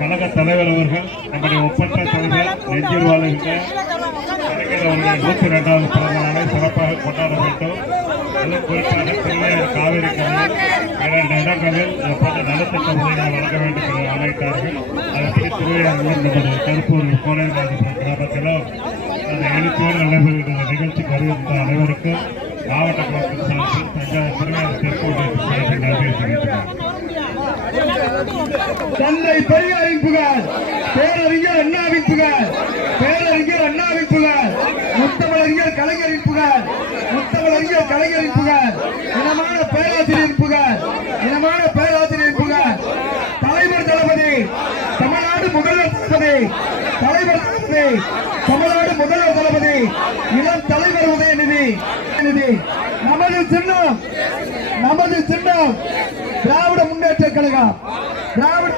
கழக தலைவர் அவர்கள் நம்முடைய ஒப்பற்ற தலைவர் நெஞ்சில் வாழ்கின்ற அவர்கள் 102வது பிறந்த நாளை சிறப்பாக கொண்டாட வேண்டும். அதுவும் குறிப்பாக திருவையாறு காவிரி கரையில் 2 இடங்களில் போன்ற நலத்திட்ட உதவிகள் வழங்க வேண்டும் என்று அழைத்தார்கள். அதற்கு திருவையாறு நமது கருப்பூர் கோடைநாடு கிராமத்திலும் அந்த எழுச்சியோடு நடைபெறுகின்ற நிகழ்ச்சிக்கு வருகின்ற அனைவருக்கும் மாவட்ட கழகத்தின் சார்பில் தஞ்சாவூர் திருவையாறு தெற்கு சார்பில் நன்றி தெரிவித்துள்ளார். தந்தை பெரியாரின் புகார், பேரறிஞர் அண்ணாவின் புகார், பேரறிஞர் அண்ணாவின் புகார், முத்தமிழறிஞர் கலைஞரின் புகார், முத்தமிழறிஞர் கலைஞரின் புகார், இனமான பேராசிரியரின் புகார், இனமான பேராசிரியரின் புகார், தலைவர் தளபதி, தமிழ்நாடு முதல்வர் தளபதி, தலைவர் தளபதி, தமிழ்நாடு முதல்வர் தளபதி, இளம் தலைவர் உதயநிதி, நமது சின்னம் திராவிட முன்னேற்ற கழகம், திராவிட